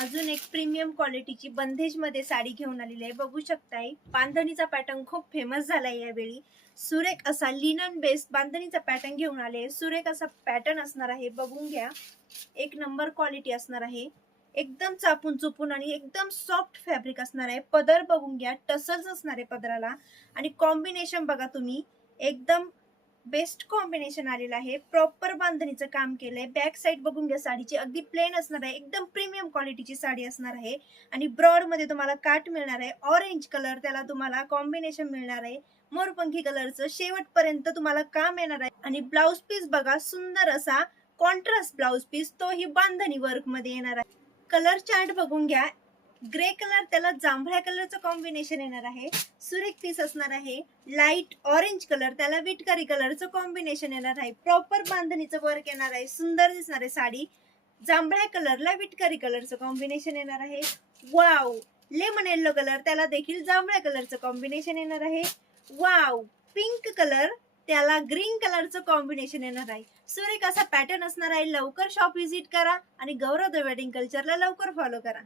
अजून एक प्रीमियम क्वालिटीची बंदेज मध्ये साडी घेऊन आलेली आहे. बघू शकताय बांधणीचा पॅटर्न खूप फेमस झालाय यावेळी. सुरेख असा लिनन बेस्ड बांधणीचा पॅटर्न घेऊन आले. सुरेख असा पॅटर्न असणार आहे, बघून घ्या. एक नंबर क्वालिटी असणार आहे, एकदम चापून चुपून आणि एकदम सॉफ्ट फॅब्रिक असणार आहे. पदर बघून घ्या, टसल्स असणार आहे पदराला. आणि कॉम्बिनेशन बघा तुम्ही, एकदम बेस्ट कॉम्बिनेशन आलेलं आहे. प्रॉपर बांधणीचं काम केलंय. बॅक साइड बघून घ्या साडीची, अगदी प्लेन असणार आहे, एकदम प्रीमियम क्वालिटीची साडी असणार आहे. आणि ब्रॉड मध्ये तुम्हाला काट मिळणार आहे. ऑरेंज कलर त्याला तुम्हाला कॉम्बिनेशन मिळणार आहे, मोरपंखी कलरचं शेवटपर्यंत तुम्हाला काम येणार आहे. आणि ब्लाउज पीस बघा, सुंदर असा कॉन्ट्रास्ट ब्लाउज पीस, तो ही बांधणी वर्क मध्ये येणार आहे. कलर चार्ट बघून घ्या, ग्रे कलर त्याला जांभळ्या कलरचं कॉम्बिनेशन येणार आहे. सुरेख पीस असणार आहे. लाईट ऑरेंज कलर त्याला विटकरी कलरचं कॉम्बिनेशन येणार आहे. प्रॉपर बांधणीचं वर्क येणार आहे, सुंदर दिसणार आहे साडी. जांभळ्या कलरला विटकरी कलरचं कॉम्बिनेशन येणार आहे. वाव, लेमन येल्लो कलर त्याला देखील जांभळ्या कलरचं कॉम्बिनेशन येणार आहे. वाव, पिंक कलर त्याला ग्रीन कलरचं कॉम्बिनेशन येणार आहे. सुरेख असा पॅटर्न असणार आहे. लवकर शॉप व्हिजिट करा आणि गौरव द वेडिंग कल्चरला लवकर फॉलो करा.